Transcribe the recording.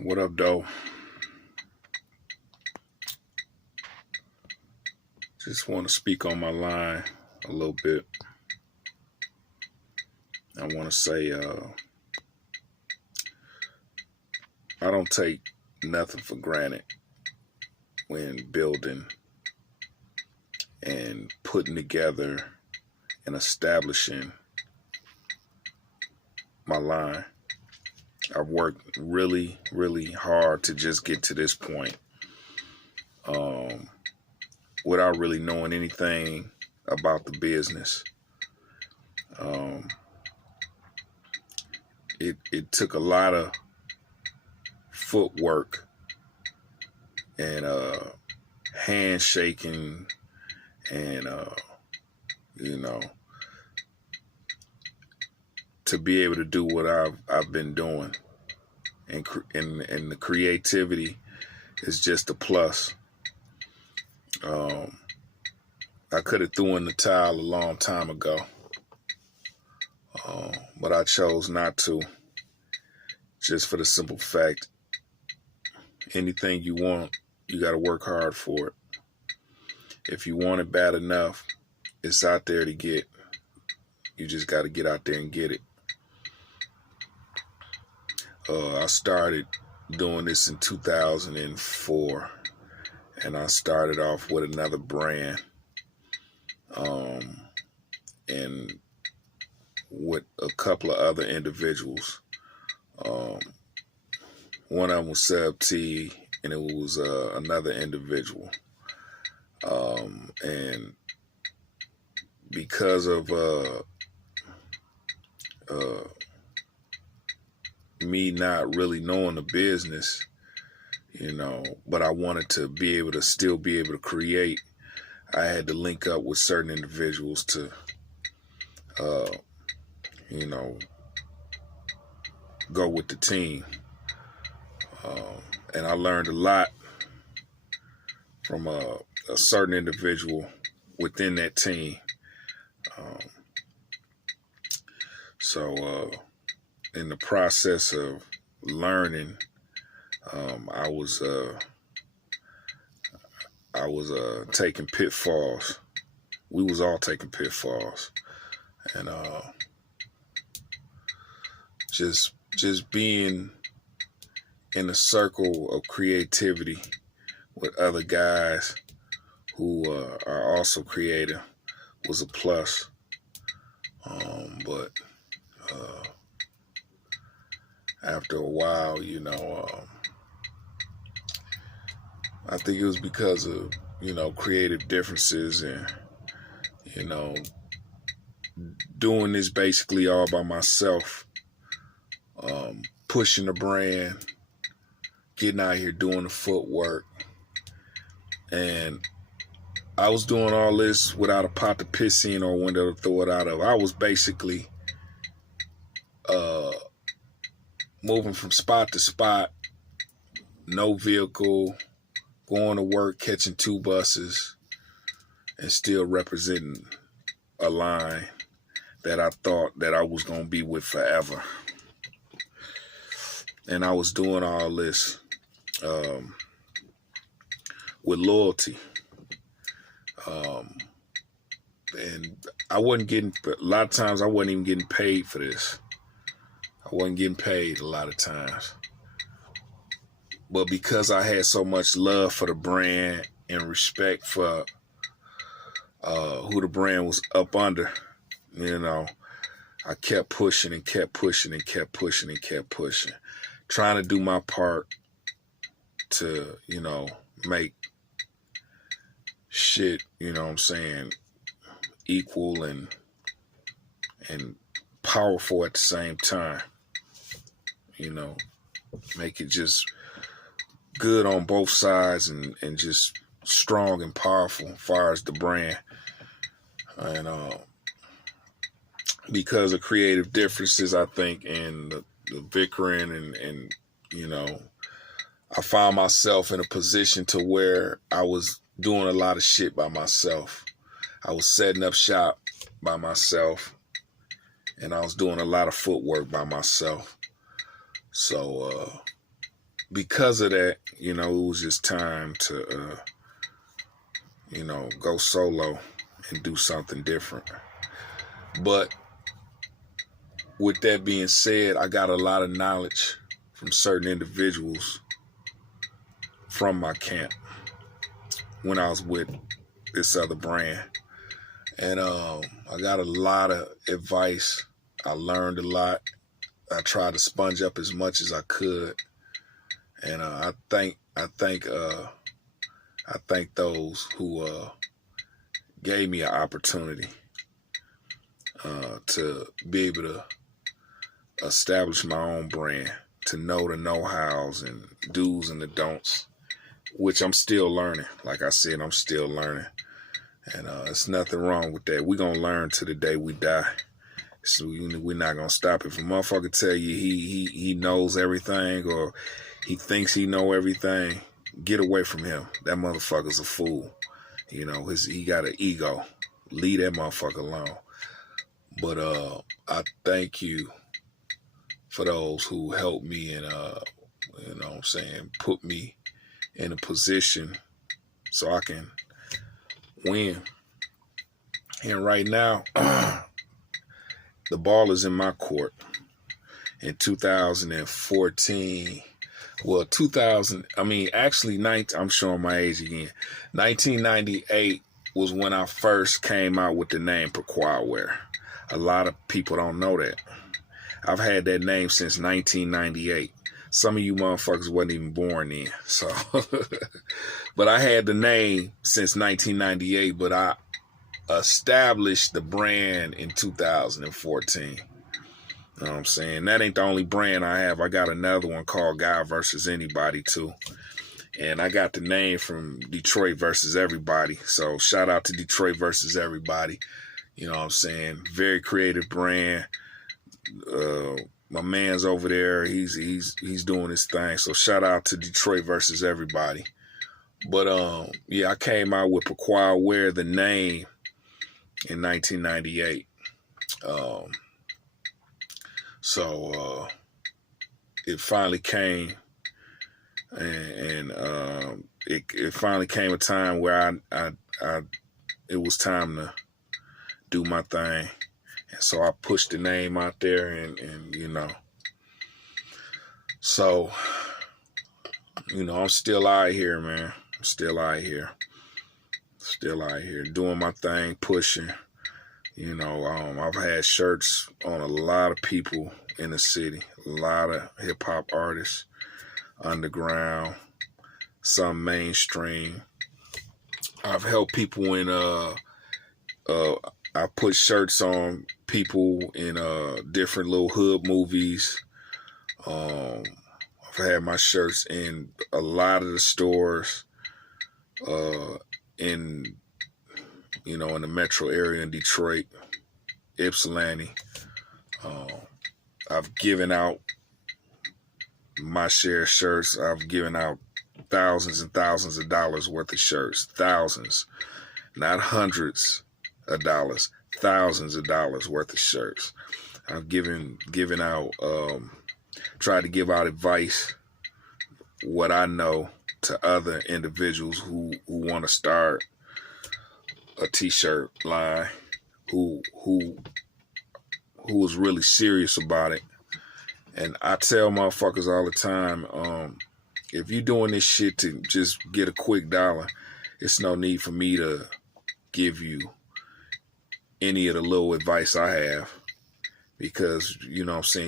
What up, though? Just want to speak on my line a little bit. I want to say I don't take nothing for granted when building and putting together and establishing my line. I've worked really, really hard to just get to this point without really knowing anything about the business. It took a lot of footwork and handshaking and to be able to do what I've been doing, and the creativity is just a plus. I could have thrown in the towel a long time ago, but I chose not to, just for the simple fact, anything you want, you got to work hard for it. If you want it bad enough, it's out there to get. You just got to get out there and get it. I started doing this in 2004, and I started off with another brand, and with a couple of other individuals. One of them was Sub T, and it was another individual. And because of me not really knowing the business, but I wanted to be able to still be able to create, I had to link up with certain individuals to, go with the team. And I learned a lot from a certain individual within that team. So in the process of learning, I was taking pitfalls. We was all taking pitfalls, and just being in a circle of creativity with other guys who are also creative was a plus. But after a while, I think it was because of, creative differences and, doing this basically all by myself, pushing the brand, getting out here doing the footwork. And I was doing all this without a pot to piss in or a window to throw it out of. I was basically moving from spot to spot, no vehicle, going to work, catching 2 buses, and still representing a line that I thought that I was going to be with forever. And I was doing all this with loyalty. And I wasn't getting, a lot of times I wasn't even getting paid for this. I wasn't getting paid a lot of times. But because I had so much love for the brand and respect for who the brand was up under, I kept pushing and kept pushing and kept pushing and kept pushing, trying to do my part to, make shit, equal and powerful at the same time. Make it just good on both sides and just strong and powerful as far as the brand. And because of creative differences, I think, and the bickering and I found myself in a position to where I was doing a lot of shit by myself. I was setting up shop by myself, and I was doing a lot of footwork by myself. So because of that, you know, it was just time to, you know, go solo and do something different. But with that being said, I got a lot of knowledge from certain individuals from my camp when I was with this other brand. And I got a lot of advice. I learned a lot. I tried to sponge up as much as I could. And I thank those who gave me an opportunity to be able to establish my own brand, to know the know-hows and do's and the don'ts, which I'm still learning. Like I said, I'm still learning. And there's nothing wrong with that. We're going to learn to the day we die. So we're not going to stop. If a motherfucker tell you he knows everything or he thinks he know everything, get away from him. That motherfucker's a fool. You know, he got an ego. Leave that motherfucker alone. But I thank you for those who helped me and, you know what I'm saying, put me in a position so I can win. And right now, the ball is in my court. In 2014, well, I'm showing my age again. 1998 was when I first came out with the name Per Qua Wear. A lot of people don't know that. I've had that name since 1998. Some of you motherfuckers wasn't even born then. So, but I had the name since 1998, but I established the brand in 2014. You know what I'm saying? That ain't the only brand I have. I got another one called Guy versus Anybody too. And I got the name from Detroit versus Everybody. So shout out to Detroit versus Everybody. You know what I'm saying? Very creative brand. My man's over there. He's doing his thing. So shout out to Detroit versus Everybody. But yeah, I came out with Per Qua Wear, the name, in 1998. So it finally came, and it finally came a time where it was time to do my thing. And so I pushed the name out there, and you know, so, you know, I'm still out here, man. I'm still out here doing my thing, pushing. You know, I've had shirts on a lot of people in the city, a lot of hip-hop artists, underground, some mainstream. I've helped people in, I put shirts on people in different little hood movies. I've had my shirts in a lot of the stores in, you know, in the metro area in Detroit, Ypsilanti. I've given out my share of shirts. I've given out thousands and thousands of dollars worth of shirts. Thousands, not hundreds of dollars, thousands of dollars worth of shirts. I've given out, tried to give out advice, what I know, to other individuals who want to start a t-shirt line, who is really serious about it. And I tell motherfuckers all the time, if you're doing this shit to just get a quick dollar, it's no need for me to give you any of the little advice I have, because, you know what I'm saying,